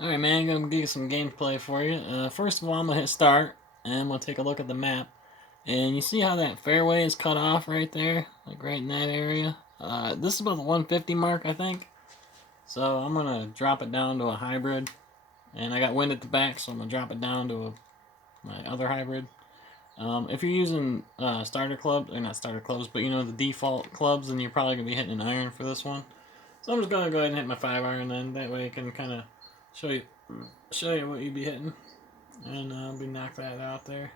Alright, man, I'm gonna give you some gameplay for you. First of all, I'm gonna hit start, and we'll take a look at the map. And you see how that fairway is cut off right there? Like right in that area? This is about the 150 mark, I think. So I'm gonna drop it down to a hybrid. And I got wind at the back, so I'm gonna drop it down to my other hybrid. If you're using starter clubs, or not starter clubs, but you know the default clubs, then you're probably gonna be hitting an iron for this one. So I'm just gonna go ahead and hit my 5 iron then. That way I can kind of show you what you'd be hitting, and I'll be knock that out there.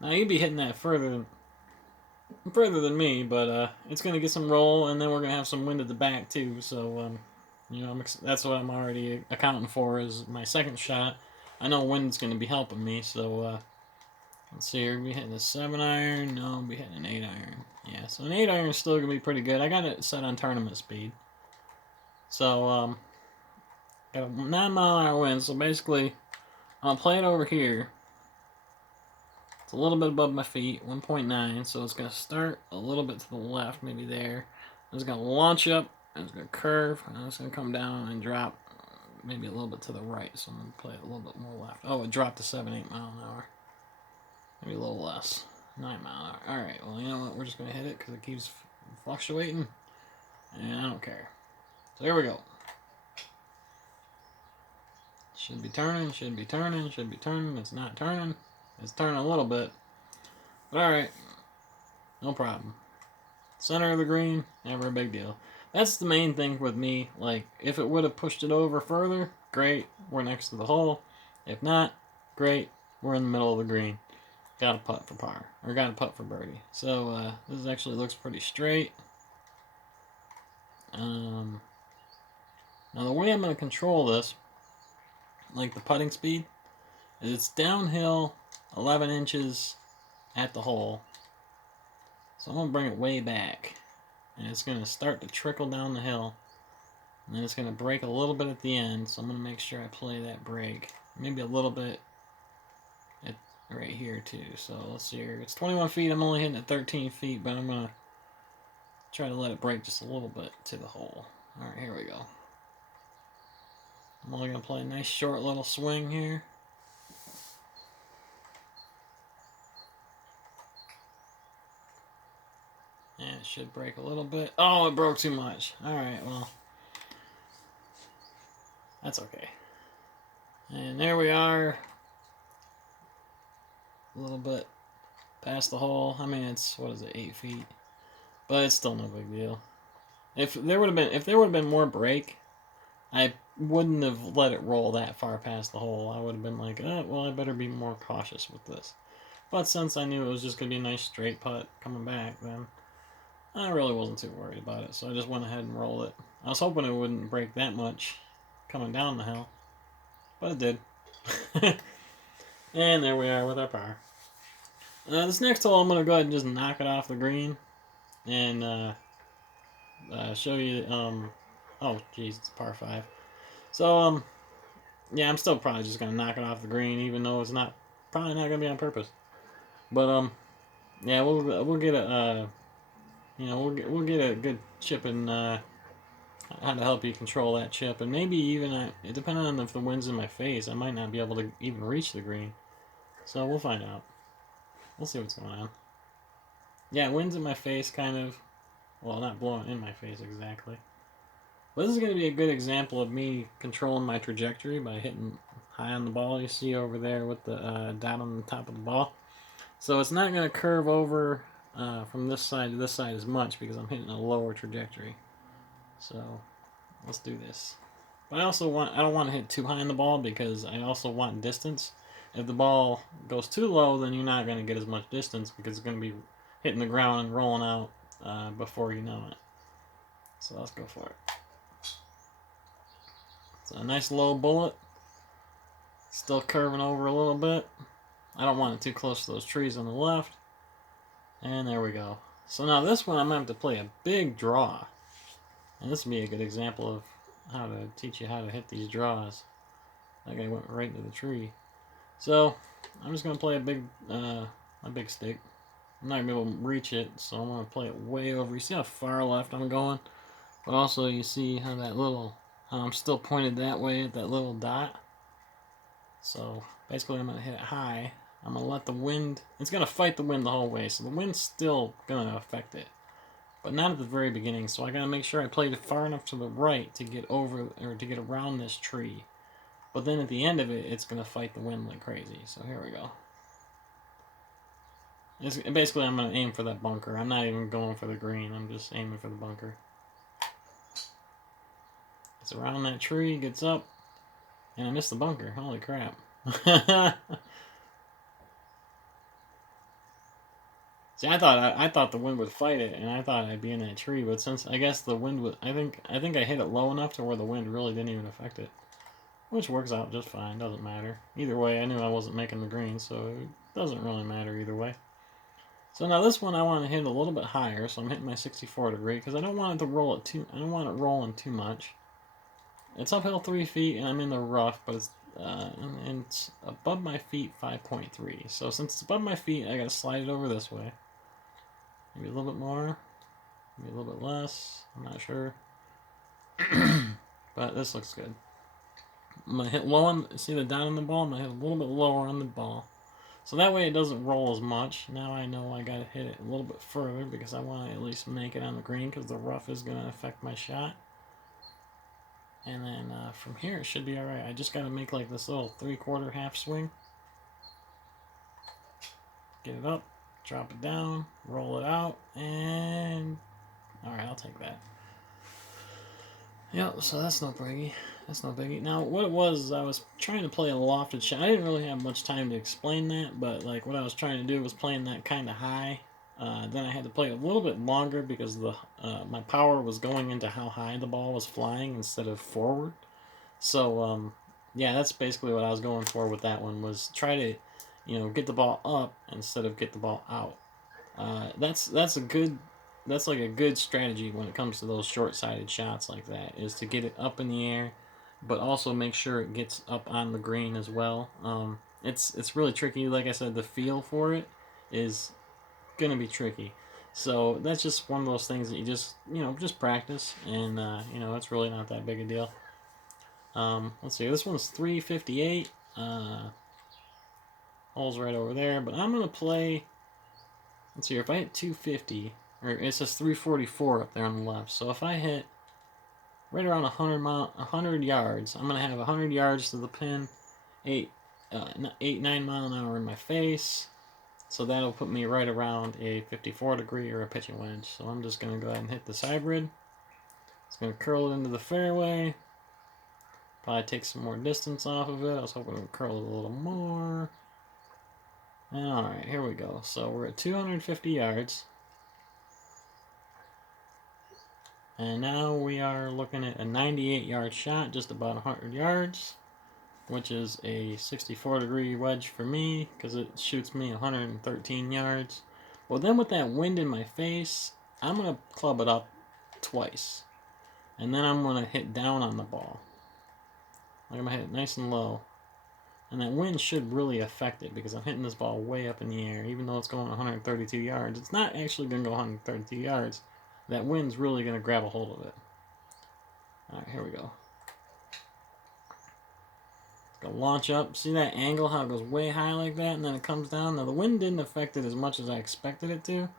Now you'd be hitting that further than me, but it's gonna get some roll, and then we're gonna have some wind at the back too. So you know, that's what I'm already accounting for is my second shot. I know wind's gonna be helping me, so let's see here. Be hitting a 7 iron. No, I'll be hitting an 8 iron. Yeah, so an 8 iron is still gonna be pretty good. I got it set on tournament speed, so got a 9 mile an hour wind. So basically, I'll play it over here. It's a little bit above my feet, 1.9, so it's going to start a little bit to the left, maybe there. It's going to launch up, and it's going to curve, and it's going to come down and drop maybe a little bit to the right, so I'm going to play it a little bit more left. Oh, it dropped to 7, 8 mile an hour. Maybe a little less. 9 mile an hour. Alright, well, you know what? We're just going to hit it because it keeps fluctuating, and I don't care. So here we go. Should be turning, should be turning, should be turning. It's not turning. It's turning a little bit. But alright. No problem. Center of the green, never a big deal. That's the main thing with me. Like, if it would have pushed it over further, great, we're next to the hole. If not, great, we're in the middle of the green. Got a putt for par. Or got a putt for birdie. So, this actually looks pretty straight. Now, the way I'm going to control this, like the putting speed, is it's downhill 11 inches at the hole. So I'm going to bring it way back. And it's going to start to trickle down the hill. And then it's going to break a little bit at the end. So I'm going to make sure I play that break. Maybe a little bit at right here too. So let's see here. It's 21 feet. I'm only hitting at 13 feet. But I'm going to try to let it break just a little bit to the hole. Alright, here we go. I'm only going to play a nice short little swing here. And it should break a little bit. Oh, it broke too much. Alright, well. That's okay. And there we are. A little bit past the hole. I mean, it's, what is it, 8 feet. But it's still no big deal. If there would have been more break, I wouldn't have let it roll that far past the hole. I would have been like, well, I better be more cautious with this. But since I knew it was just going to be a nice straight putt coming back, then I really wasn't too worried about it. So I just went ahead and rolled it. I was hoping it wouldn't break that much coming down the hill. But it did. And there we are with our par. This next hole, I'm going to go ahead and just knock it off the green. And show you, oh, geez, it's par 5. So, yeah, I'm still probably just going to knock it off the green, even though it's probably not going to be on purpose. But, yeah, we'll get a, you know, we'll get a good chip and, how to help you control that chip. And maybe even, depending on if the wind's in my face, I might not be able to even reach the green. So, we'll find out. We'll see what's going on. Yeah, wind's in my face, kind of. Well, not blowing in my face exactly. But this is going to be a good example of me controlling my trajectory by hitting high on the ball. You see over there with the dot on the top of the ball. So it's not going to curve over from this side to this side as much because I'm hitting a lower trajectory. So let's do this. But I don't want to hit too high on the ball because I also want distance. If the ball goes too low, then you're not going to get as much distance because it's going to be hitting the ground and rolling out before you know it. So let's go for it. It's a nice low bullet. Still curving over a little bit. I don't want it too close to those trees on the left. And there we go. So now this one I'm going to have to play a big draw. And this will be a good example of how to teach you how to hit these draws. That guy went right into the tree. So I'm just going to play a big stick. I'm not going to be able to reach it, so I'm going to play it way over. You see how far left I'm going? But also you see how that little, I'm still pointed that way at that little dot. So basically I'm going to hit it high. I'm going to let the wind, it's going to fight the wind the whole way. So the wind's still going to affect it. But not at the very beginning. So I got to make sure I played it far enough to the right to get over, or to get around this tree. But then at the end of it, it's going to fight the wind like crazy. So here we go. Basically, I'm going to aim for that bunker. I'm not even going for the green. I'm just aiming for the bunker. It's around that tree, gets up, and I missed the bunker. Holy crap. See, I thought the wind would fight it, and I thought I'd be in that tree. But since I guess the wind was, I think I hit it low enough to where the wind really didn't even affect it, which works out just fine. Doesn't matter either way. I knew I wasn't making the green, so it doesn't really matter either way. So now this one I want to hit a little bit higher, so I'm hitting my 64 degree because I don't want it to roll it too. I don't want it rolling too much. It's uphill 3 feet, and I'm in the rough, but and it's above my feet 5.3. So since it's above my feet, I gotta slide it over this way. Maybe a little bit more, maybe a little bit less. I'm not sure, but this looks good. I'm gonna hit low on. See the dot on the ball? I'm gonna hit a little bit lower on the ball. So that way it doesn't roll as much. Now I know I gotta hit it a little bit further because I want to at least make it on the green because the rough is gonna affect my shot. And then from here it should be alright. I just gotta make like this little 3/4 half swing. Get it up, drop it down, roll it out, and alright, I'll take that. Yep, so that's no biggie. That's no biggie. Now, what it was, I was trying to play a lofted shot. I didn't really have much time to explain that, but like what I was trying to do was playing that kind of high. Then I had to play a little bit longer because the my power was going into how high the ball was flying instead of forward. So yeah, that's basically what I was going for with that one, was try to, get the ball up instead of get the ball out. That's like a good strategy when it comes to those short-sighted shots like that, is to get it up in the air, but also make sure it gets up on the green as well. It's really tricky. Like I said, the feel for it is gonna be tricky. So that's just one of those things that you just practice, and it's really not that big a deal. Let's see. This one's 358. Hole's right over there, but I'm gonna play. Let's see. If I hit 250, or it says 344 up there on the left. So if I hit right around 100 yards, I'm gonna have 100 yards to the pin, 9 mile an hour in my face. So that'll put me right around a 54 degree or a pitching wedge. So I'm just gonna go ahead and hit this hybrid. It's gonna curl it into the fairway. Probably take some more distance off of it. I was hoping it would curl it a little more. Alright, here we go. So we're at 250 yards. And now we are looking at a 98-yard shot, just about 100 yards, which is a 64-degree wedge for me because it shoots me 113 yards. Well, then with that wind in my face, I'm going to club it up twice. And then I'm going to hit down on the ball. I'm going to hit it nice and low. And that wind should really affect it because I'm hitting this ball way up in the air. Even though it's going 132 yards, it's not actually going to go 132 yards. That wind's really going to grab a hold of it. Alright, here we go. It's going to launch up. See that angle, how it goes way high like that, and then it comes down? Now, the wind didn't affect it as much as I expected it to.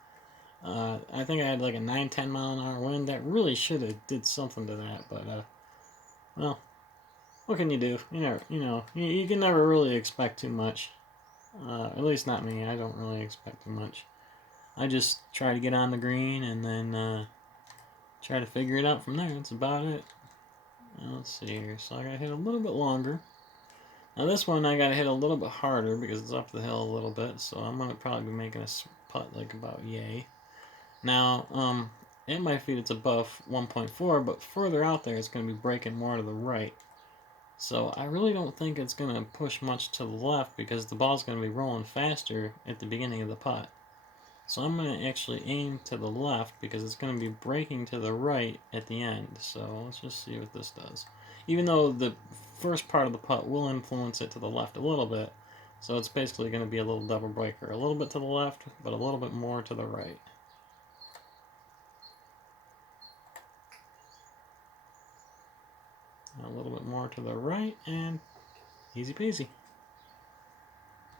I think I had like a 9-10 mile an hour wind. That really should have did something to that, but, well, what can you do? You can never really expect too much. At least not me. I don't really expect too much. I just try to get on the green and then try to figure it out from there. That's about it. Now, let's see here. So I got to hit a little bit longer. Now this one I got to hit a little bit harder because it's up the hill a little bit. So I'm going to probably be making a putt like about yay. Now, at my feet it's above 1.4, but further out there it's going to be breaking more to the right. So I really don't think it's going to push much to the left because the ball's going to be rolling faster at the beginning of the putt. So I'm going to actually aim to the left because it's going to be breaking to the right at the end. So let's just see what this does. Even though the first part of the putt will influence it to the left a little bit, so it's basically going to be a little double breaker. A little bit to the left, but a little bit more to the right. A little bit more to the right, and easy peasy.